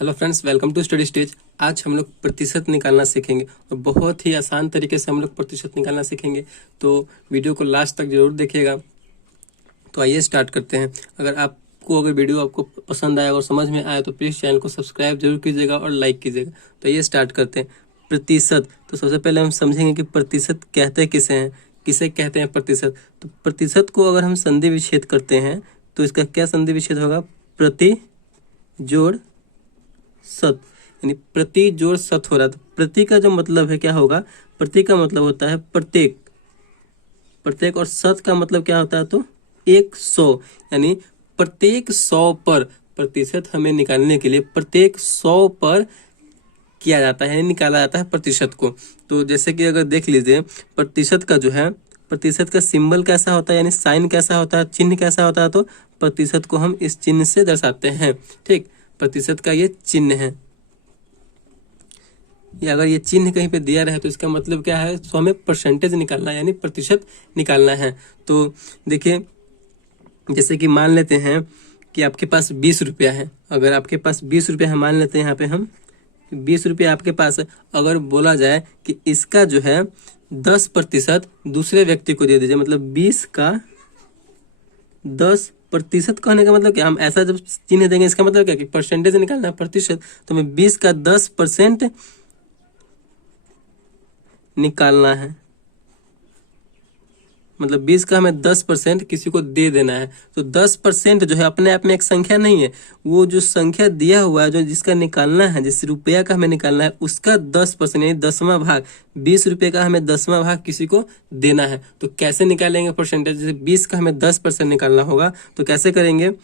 Hello friends, welcome to study stage. आज हम लोग प्रतिशत निकालना सीखेंगे और बहुत ही आसान तरीके से हम लोग प्रतिशत निकालना सीखेंगे। तो वीडियो को लास्ट तक जरूर देखिएगा। तो आइए स्टार्ट करते हैं। अगर वीडियो आपको पसंद आया और समझ में आया तो प्लीज़ चैनल को सब्सक्राइब जरूर कीजिएगा और लाइक कीजिएगा। तो आइए स्टार्ट करते हैं। प्रतिशत, तो सबसे पहले हम समझेंगे कि प्रतिशत कहते किसे कहते हैं प्रतिशत। तो प्रतिशत को अगर हम संधि विच्छेद करते हैं तो इसका क्या संधि विच्छेद होगा? प्रति जोड़ शत, यानी प्रति जोड़ शत हो रहा है। तो प्रति का जो मतलब है क्या होगा? प्रति का मतलब होता है प्रत्येक और शत का मतलब क्या होता है? तो 100, यानी प्रत्येक 100 पर प्रतिशत हमें निकालने के लिए प्रत्येक 100 पर किया जाता है, निकाला जाता है प्रतिशत को। तो जैसे कि अगर देख लीजिए प्रतिशत का जो है, प्रतिशत का सिंबल कैसा होता है, यानी साइन कैसा होता है, चिन्ह कैसा होता है? तो प्रतिशत को हम इस चिन्ह से दर्शाते हैं। ठीक, प्रतिशत का ये चिन्ह है। या अगर ये चिन्ह कहीं पे दिया रहे तो इसका मतलब क्या है? तो हमें परसेंटेज निकालना है, यानी प्रतिशत निकालना है। तो देखिए, जैसे कि मान लेते हैं कि आपके पास 20 रुपया है। अगर आपके पास 20 रुपया है, मान लेते हैं यहाँ पे हम 20 रुपया आपके पास है। अगर बोला जाए कि इसका जो है 10% दूसरे व्यक्ति को दे दीजिए, मतलब 20 का 10% कहने का मतलब क्या? हम ऐसा जब चिन्ह देंगे इसका मतलब क्या कि परसेंटेज निकालना है, प्रतिशत। तो हमें 20 का 10% निकालना है, मतलब 20 का हमें 10% किसी को दे देना है। तो 10% जो है अपने आप में एक संख्या नहीं है, वो जो संख्या दिया हुआ है, जो जिसका निकालना है, जिस रुपया का हमें निकालना है, उसका 10% यानी 10वां भाग, 20 रुपये का हमें 10वां भाग किसी को देना है। तो कैसे निकालेंगे परसेंटेज? जैसे 20 का हमें 10% निकालना होगा तो कैसे करेंगे?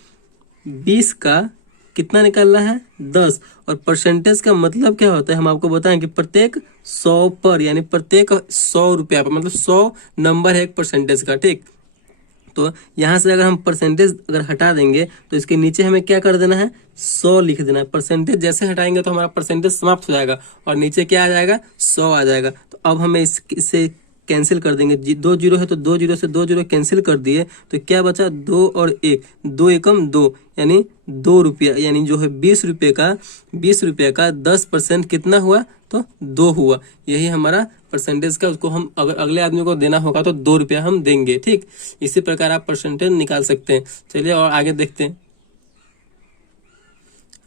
20 का कितना निकालना है? 10। और परसेंटेज का मतलब क्या होता है? हम आपको बताएं कि प्रत्येक 100 पर, यानी प्रत्येक 100 रुपया पर, मतलब 100 नंबर है एक परसेंटेज का। ठीक, तो यहाँ से अगर हम परसेंटेज अगर हटा देंगे तो इसके नीचे हमें क्या कर देना है? 100 लिख देना है। परसेंटेज जैसे हटाएंगे तो हमारा परसेंटेज समाप्त हो जाएगा और नीचे क्या आ जाएगा? 100 आ जाएगा। तो अब हमें इससे कैंसिल कर देंगे। 2 जीरो है तो 2 जीरो से 2 जीरो कैंसिल कर दिए तो क्या बचा? 2 और 1, 2 एकम 2, यानी 2 रुपया, यानी जो है 20 रुपये का 10% कितना हुआ? तो 2 हुआ। यही हमारा परसेंटेज का, उसको हम अगर अगले आदमी को देना होगा तो 2 रुपया हम देंगे। ठीक, इसी प्रकार आप परसेंटेज निकाल सकते हैं। चलिए और आगे देखते हैं।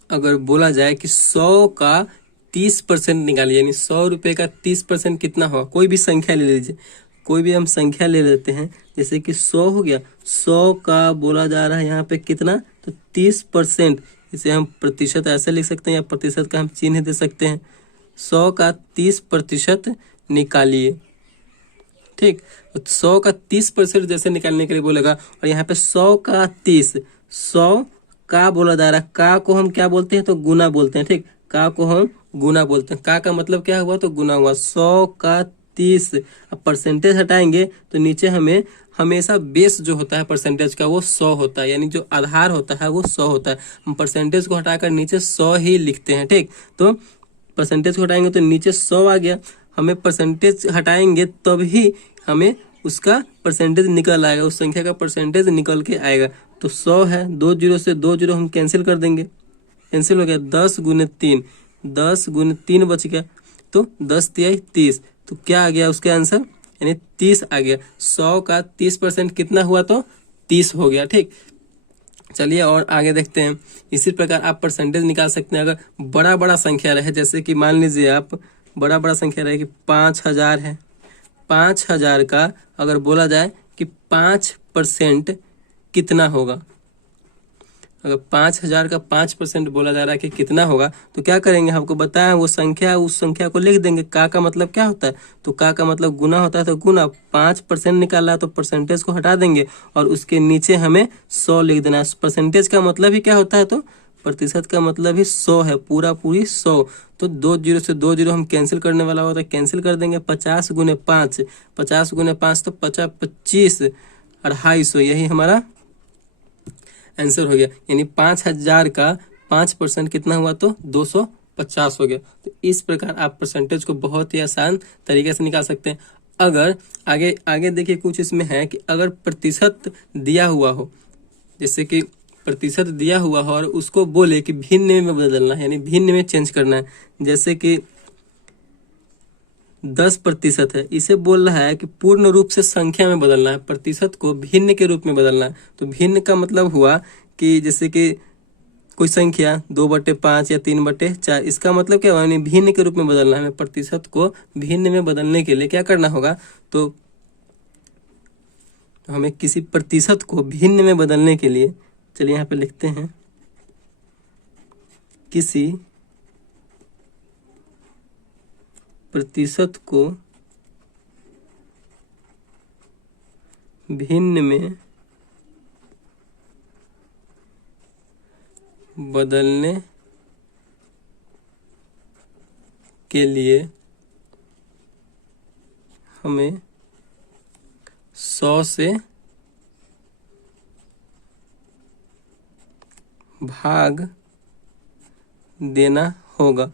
अगर बोला जाए कि 100 का 30% निकालिए, यानी 100 रुपये का 30% कितना होगा? कोई भी संख्या ले लीजिए, कोई भी हम संख्या ले लेते हैं। जैसे कि 100 हो गया, 100 का बोला जा रहा है यहाँ पे कितना? तो 30%। इसे हम प्रतिशत ऐसे लिख सकते हैं या प्रतिशत का हम चिन्ह दे सकते हैं। 100 का 30% निकालिए। ठीक, तो 100 का 30% जैसे निकालने के लिए बोलेगा, और यहाँ पे 100 का 30, 100 का बोला जा रहा है। का को हम क्या बोलते हैं? तो गुना बोलते हैं। ठीक, का को हम गुना बोलते हैं। का मतलब क्या हुआ? तो गुना हुआ। 100 का 30, अब परसेंटेज हटाएंगे तो नीचे हमें हमेशा बेस जो होता है परसेंटेज का वो 100 होता है, यानी जो आधार होता है वो 100 होता है। हम परसेंटेज को हटाकर नीचे 100 ही लिखते हैं। ठीक, तो परसेंटेज को हटाएंगे तो नीचे 100 आ गया। हमें परसेंटेज हटाएंगे तभी हमें उसका परसेंटेज निकल आएगा, उस संख्या का परसेंटेज निकल के आएगा। तो 100 है, 2 जीरो से 2 जीरो हम कैंसिल कर देंगे, कैंसिल हो गया। 10 गुने 3, 10 गुने 3 बच गया, तो 10 तिहाई 30। तो क्या आ गया उसका आंसर? यानी 30 आ गया। 100 का 30% कितना हुआ? तो 30 हो गया। ठीक, चलिए और आगे देखते हैं। इसी प्रकार आप परसेंटेज निकाल सकते हैं। अगर बड़ा बड़ा संख्या रहे, जैसे कि मान लीजिए आप बड़ा संख्या रहे कि 5000 है, 5000 का अगर बोला जाए कि 5% कितना होगा? अगर 5000 का 5% बोला जा रहा है कि कितना होगा, तो क्या करेंगे? आपको बताया वो संख्या, उस संख्या को लिख देंगे। का मतलब क्या होता है? तो का मतलब गुना होता है। तो गुना 5% निकाला है तो परसेंटेज को हटा देंगे और उसके नीचे हमें 100 लिख देना है। परसेंटेज का मतलब ही क्या होता है? तो प्रतिशत का मतलब ही 100 है, पूरी 100। तो 2 जीरो से 2 जीरो हम कैंसिल करने वाला होता है, कैंसिल कर देंगे। 50 गुने 5, 50 गुने 5 तो 50, 25, 250, यही हमारा आंसर हो गया। यानी 5000 का 5% कितना हुआ? तो 250 हो गया। तो इस प्रकार आप परसेंटेज को बहुत ही आसान तरीके से निकाल सकते हैं। अगर आगे देखिए कुछ इसमें है कि अगर प्रतिशत दिया हुआ हो, जैसे कि प्रतिशत दिया हुआ हो और उसको बोले कि भिन्न में बदलना है, यानी भिन्न में चेंज करना है। जैसे कि 10% है, इसे बोल रहा है कि पूर्ण रूप से संख्या में बदलना है, प्रतिशत को भिन्न के रूप में बदलना है। तो भिन्न का मतलब हुआ कि जैसे कि कोई संख्या 2/5 या 3/4, इसका मतलब क्या हुआ, यानी भिन्न के रूप में बदलना है। हमें प्रतिशत को भिन्न में बदलने के लिए क्या करना होगा, तो हमें किसी प्रतिशत को भिन्न में बदलने के लिए, चलिए यहाँ पे लिखते हैं, किसी प्रतिशत को भिन्न में बदलने के लिए हमें 100 से भाग देना होगा।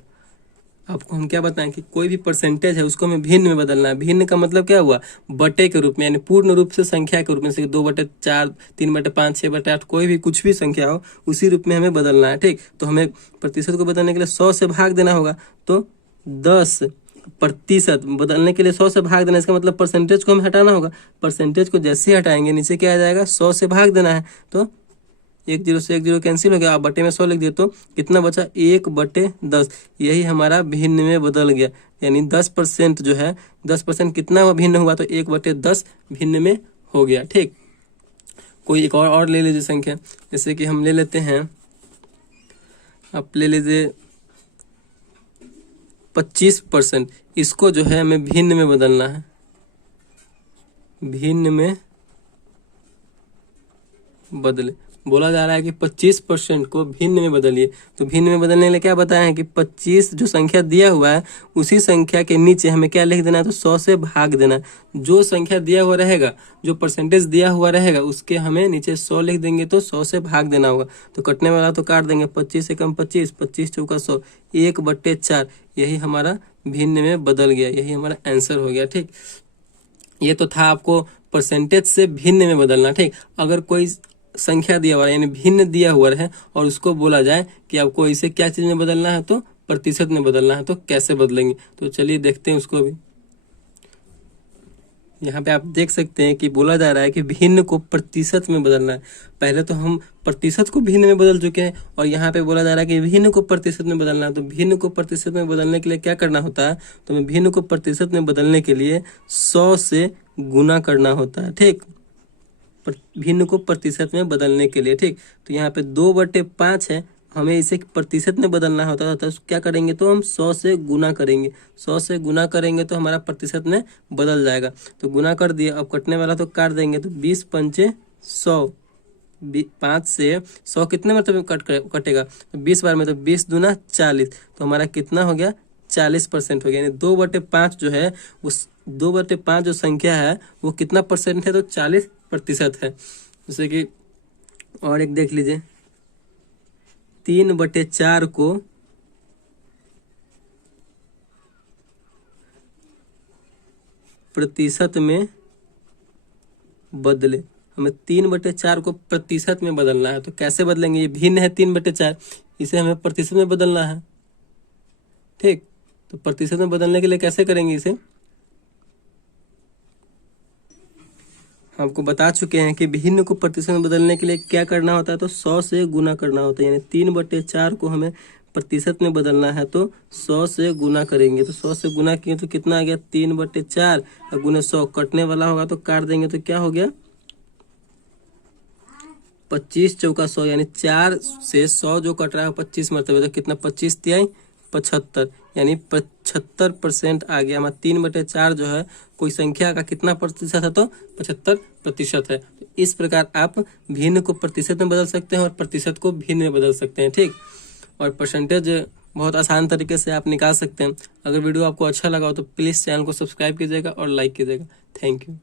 आपको हम क्या बताएं कि कोई भी परसेंटेज है उसको हमें भिन्न में बदलना है। भिन्न का मतलब क्या हुआ, बटे के रूप में, यानी पूर्ण रूप से संख्या के रूप में, जैसे 2/4, 3/5, 6/8, कोई भी कुछ भी संख्या हो उसी रूप में हमें बदलना है। ठीक, तो हमें प्रतिशत को बदलने के लिए 100 से भाग देना होगा। तो 10% बदलने के लिए 100 से भाग देना, इसका मतलब परसेंटेज को हमें हटाना होगा। परसेंटेज को जैसे ही हटाएंगे नीचे क्या आ जाएगा, 100 से भाग देना है। तो 1 0 से 1 0 कैंसिल हो गया, आप बटे में 100 लिख दिए तो कितना बचा, 1/10। यही हमारा भिन्न में बदल गया, यानी 10% जो है, 10% कितना भिन्न हुआ, तो 1/10 भिन्न में हो गया। ठीक, कोई एक और ले लीजिए संख्या, जैसे कि हम ले लेते हैं, आप ले लीजिए 25%। इसको जो है हमें भिन्न में बदलना है, भिन्न में बदले, बोला जा रहा है कि 25% को भिन्न में बदलिए। तो भिन्न में बदलने के लिए क्या बताया है कि 25 जो संख्या दिया हुआ है उसी संख्या के नीचे हमें क्या लिख देना है, तो 100 से भाग देना है। जो संख्या दिया हुआ रहेगा, जो परसेंटेज दिया हुआ रहेगा, उसके हमें नीचे 100 लिख देंगे तो 100 से भाग देना होगा। तो कटने वाला तो काट देंगे, 25 से कम 25, 25 चौका 100, 1/4। यही हमारा भिन्न में बदल गया, यही हमारा आंसर हो गया। ठीक, ये तो था आपको परसेंटेज से भिन्न में बदलना। ठीक, अगर कोई संख्या दिया हुआ है यानी भिन्न दिया हुआ है और उसको बोला जाए कि आपको इसे क्या चीज में बदलना है, तो प्रतिशत में बदलना है, तो कैसे बदलेंगे, तो चलिए देखते हैं उसको भी। यहाँ पे आप देख सकते हैं कि बोला जा रहा है कि भिन्न को प्रतिशत में बदलना है। पहले तो हम प्रतिशत को भिन्न में बदल चुके हैं और यहाँ पे बोला जा रहा है कि भिन्न को प्रतिशत में बदलना है। तो भिन्न को प्रतिशत में बदलने के लिए क्या करना होता है, तो हमें भिन्न को प्रतिशत में बदलने के लिए 100 से गुना करना होता है। ठीक, भिन्न को प्रतिशत में बदलने के लिए। ठीक, तो यहाँ पे 2/5 है, हमें इसे प्रतिशत में बदलना होता है, तो क्या करेंगे, तो हम 100 से गुना करेंगे। 100 से गुना करेंगे तो हमारा प्रतिशत में बदल जाएगा। तो गुना कर दिए, अब कटने वाला तो काट देंगे, तो 20 पंचे 100, 5 से 100 कितने मतलब कटेगा, तो 20 बार में, तो 20 दूना 40, तो हमारा कितना हो गया, 40% हो गया। यानी 2/5 जो है, उस 2/5 जो संख्या है वो कितना परसेंट है, तो 40% है। जैसे कि और एक देख लीजिए, 3/4 को प्रतिशत में बदले। हमें 3/4 को प्रतिशत में बदलना है, तो कैसे बदलेंगे, ये भिन्न है 3/4, इसे हमें प्रतिशत में बदलना है। ठीक, तो प्रतिशत में बदलने के लिए कैसे करेंगे, इसे आपको बता चुके हैं कि भिन्न को प्रतिशत में बदलने के लिए क्या करना होता है, तो 100 से गुना करना होता है। यानी 3/4 को हमें प्रतिशत में बदलना है, तो 100 से गुना करेंगे। तो 100 से गुना किए तो कितना आ गया, 3/4 और गुने 100, कटने वाला होगा तो काट देंगे, तो क्या हो गया, 25 चौका 100, यानी 4 से 100 जो कट रहा है 25 मरतबे, तो कितना, 25 तिहाई 75, यानी 75% आ गया हमारा। 3/4 जो है कोई संख्या का कितना प्रतिशत है, तो 75% है। तो इस प्रकार आप भिन्न को प्रतिशत में बदल सकते हैं और प्रतिशत को भिन्न में बदल सकते हैं। ठीक, और परसेंटेज बहुत आसान तरीके से आप निकाल सकते हैं। अगर वीडियो आपको अच्छा लगा हो तो प्लीज़ चैनल को सब्सक्राइब कीजिएगा और लाइक कीजिएगा। Thank you.